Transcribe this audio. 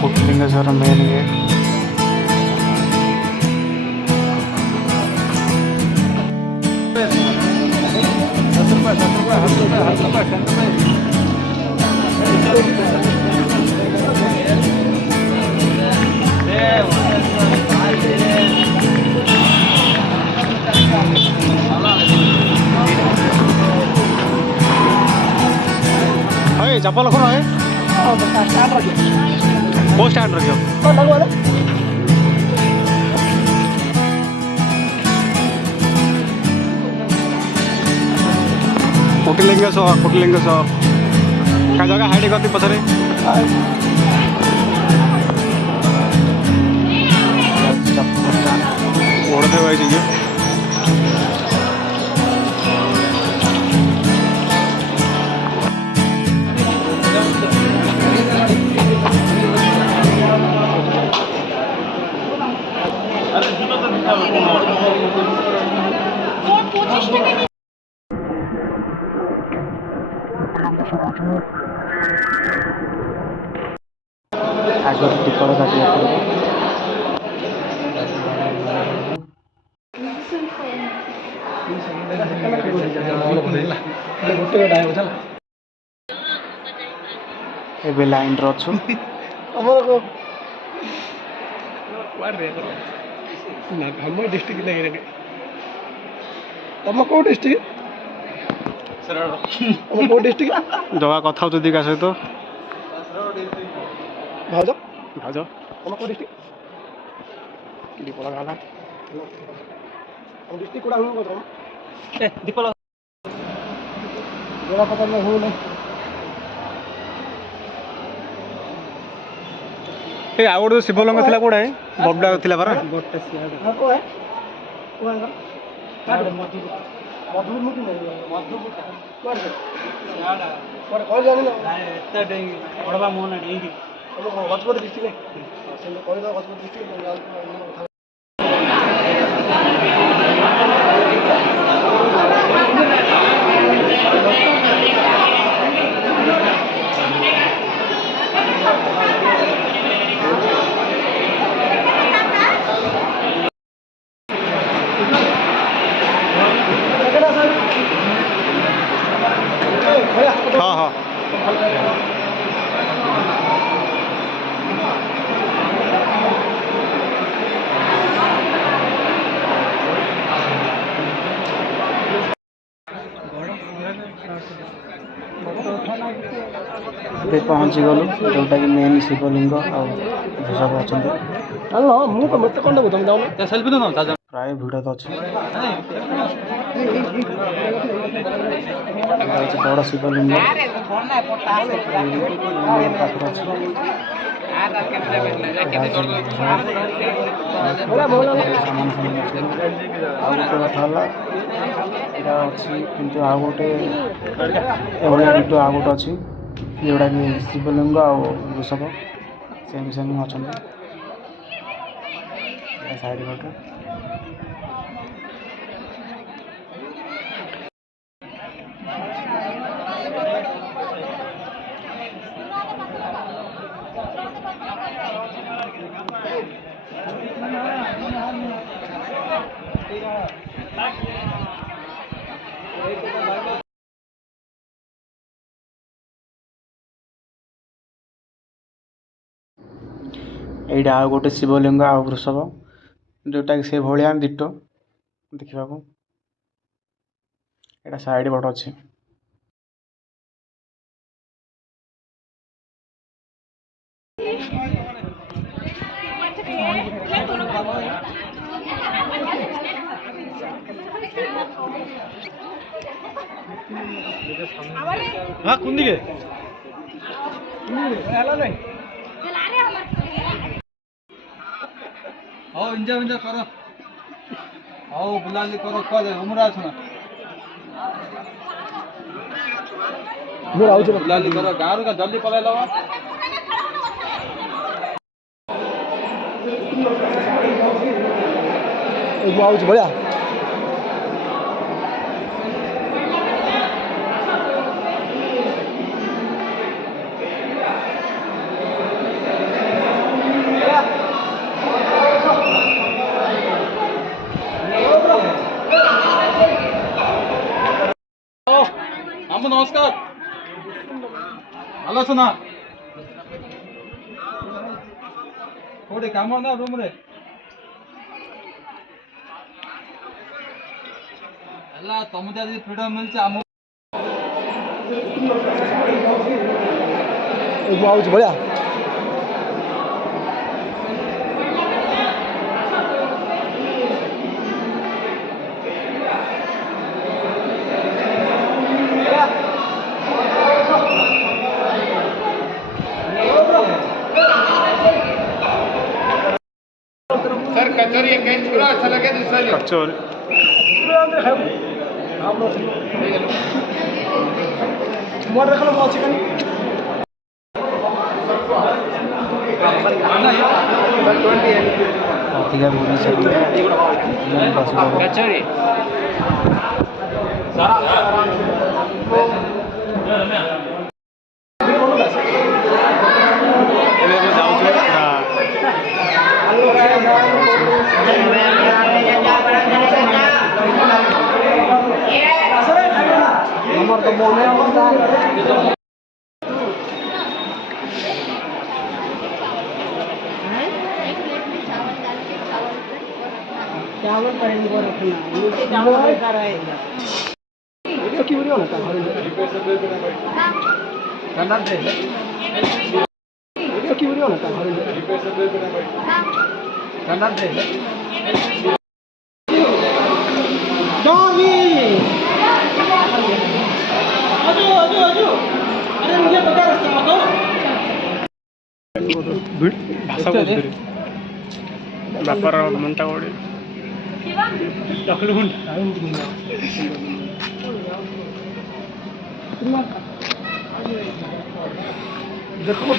Kotilingeshwara main gate चप्पल रखो है वो स्टैंड रखियो कोटिलिंगेश्वर क्या जगह हाइड करती पछरे ओढ़ते हुए चाहिए आगे टिकट काटे एबे लाइन रो छु हम डिस्ट्रिक्ट नहीं तुम कौ डिस्ट्रिक्ट कौ डिस्ट्रिक्ट जगह कथा तो दिखा सहित भाज भाज तुम कौ डिस्ट्रिक्ट दीपला गाला हम डिस्ट्रिक्ट कोडा हो तुम ए दीपला जगह पता नहीं हो नहीं ए आ गोटे शिवलिंग थिला कोडा है बबडा थिला परा गोटे सिया को है मधुमती नहीं मधुमती कोड सियाडा कोड कॉल जानी ना एता डेंगी बड़बा मोना डेंगी हम गजपति डिस्ट्रिक्ट से कोई तो गजपति डिस्ट्रिक्ट हाँ हाँ पहुँची गलु जोटा कि मेन शिवलिंग सब अच्छा प्राय भिड़ तो अच्छे बड़ शिवलिंग कि आ गोटे आ गोटे अच्छी जोड़ा कि शिवलिंग आ वृषभ सेम सेम अच्छा साइड गोटे एटा आ गोटे शिवलिंग आ वृषभ जोटा कि से भाया दिट्टो देखा एटा साइड बड़ अच्छे हाँ कौन दिखे आओ इंजा इंजा करो आओ बुलाली करो कल हमरा छना मोर आउ बुलाली करो गार का जल्दी पलाई लो एक आउ बढ़िया নমস্কার ভালো আছো না কোটি কাম না রুম রে ಎಲ್ಲ ತಮ್ಮದೇ ಆದ ಫ್ರೀಡಮ್ मिलছে ଆମ ଆଉଛି ବଢ଼ିଆ सर कचौरी एंगेज पूरा अच्छा लगे दूसरा ले कचौरी मोटर रखलो बहुत चिकन ଅଧିକା ଭୁବନେଶ୍ୱର कचौरी ଏବେ ଆମେ ଯାଉଛୁ हमर तो मोने चावल पर इनको रखना ये चावल ऐसा रहेगा ये की वीडियो ना ठंडा दे ये की वीडियो ना ठंडा दे डॉली आजो आजो आजो अरे मुझे पता रास्ता बताओ ଭାଷା କହୁଥିଲି ବାପାର ମଣ୍ଟା ଗୋଡ଼ି देखो